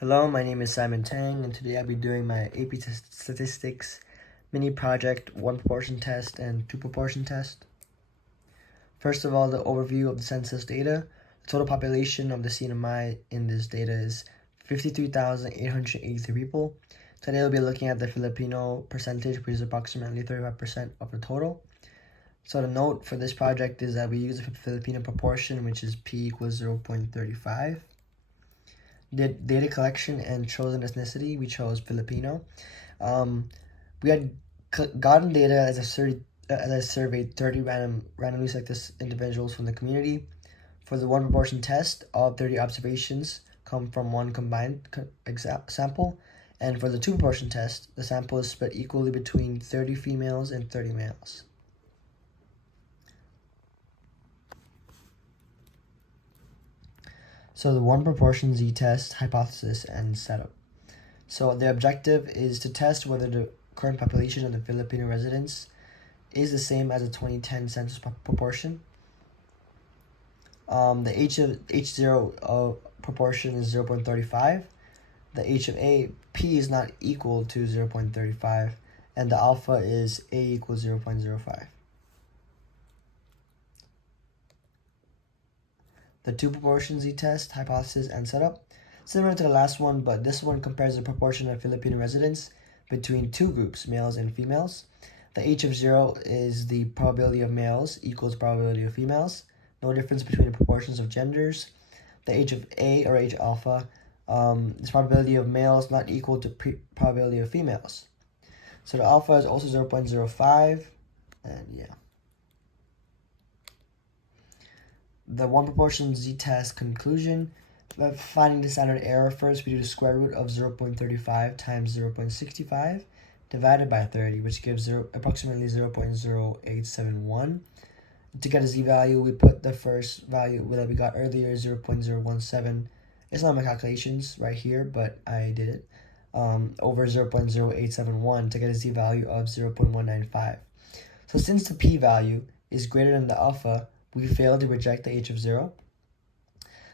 Hello, my name is Simon Tang, and today I'll be doing my AP Statistics mini project 1 proportion test and 2 proportion test. First of all, the overview of the census data. The total population of the CNMI in this data is 53,883 people. Today we'll be looking at the Filipino percentage, which is approximately 35% of the total. So the note for this project is that we use the Filipino proportion, which is P equals 0.35. Data collection and chosen ethnicity, we chose Filipino. We had gotten data as I surveyed 30 randomly selected individuals from the community. For the 1 proportion test, all 30 observations come from one combined sample, and for the 2 proportion test, the sample is split equally between 30 females and 30 males. So the 1 proportion z-test, hypothesis, and setup. So the objective is to test whether the current population of the Filipino residents is the same as the 2010 census proportion. The H0 proportion is 0.35. The H of A, P is not equal to 0.35, and the alpha is A equals 0.05. The 2 proportion z-test, hypothesis, and setup. Similar to the last one, but this one compares the proportion of Filipino residents between 2 groups, males and females. The H of 0 is the probability of males equals probability of females. No difference between the proportions of genders. The H of A, or H alpha, is probability of males not equal to probability of females. So the alpha is also 0.05, and yeah. The 1 proportion z-test conclusion. By finding the standard error first, we do the square root of 0.35 times 0.65 divided by 30, which gives approximately 0.0871. To get a z-value, we put the first value that we got earlier, 0.017. It's not my calculations right here, but I did it, over 0.0871 to get a z-value of 0.195. So since the p-value is greater than the alpha, we fail to reject the H of 0.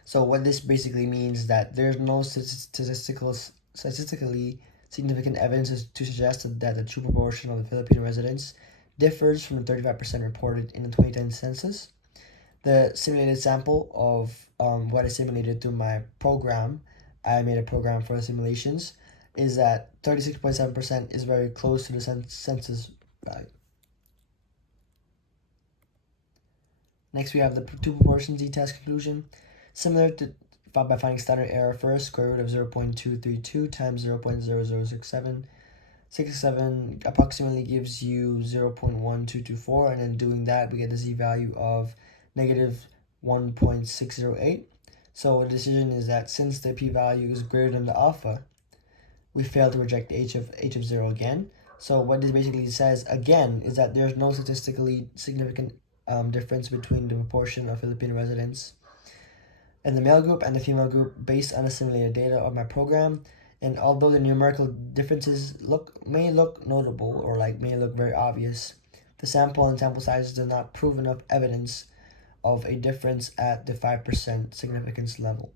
So what this basically means is that there's no statistically significant evidence to suggest that the true proportion of the Filipino residents differs from the 35% reported in the 2010 census. The simulated sample of what I simulated through my program, I made a program for the simulations, is that 36.7% is very close to the census value. Next, we have the 2 proportion z-test conclusion. Similar to by finding standard error first, square root of 0.232 times 0.0067 approximately gives you 0.1224, and then doing that, we get the z-value of negative 1.608. So the decision is that since the p-value is greater than the alpha, we fail to reject the H of 0 again. So what this basically says again is that there's no statistically significant difference between the proportion of Filipino residents in the male group and the female group based on the simulated data of my program. And although the numerical differences may look notable or may look very obvious, the sample and sample sizes do not prove enough evidence of a difference at the 5% significance level.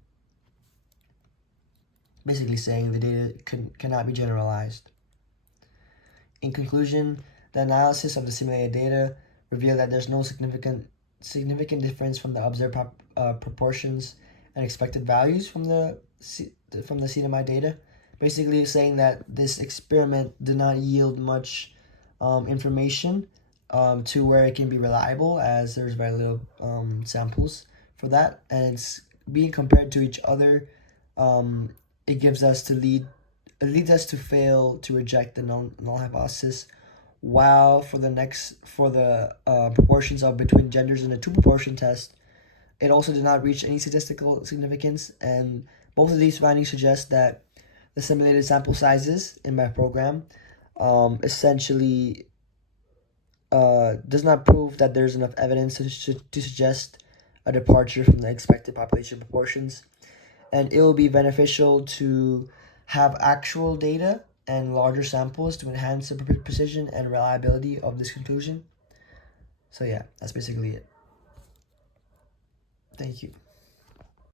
Basically saying the data cannot be generalized. In conclusion, the analysis of the simulated data revealed that there's no significant difference from the observed proportions and expected values from the CNMI data. Basically saying that this experiment did not yield much information to where it can be reliable, as there's very little samples for that, and it's being compared to each other. It leads us to fail to reject the null hypothesis, while for the proportions of between genders in the 2 proportion test, it also did not reach any statistical significance. And both of these findings suggest that the simulated sample sizes in my program essentially does not prove that there's enough evidence to suggest a departure from the expected population proportions. And it will be beneficial to have actual data and larger samples to enhance the precision and reliability of this conclusion. So yeah, that's basically it. Thank you.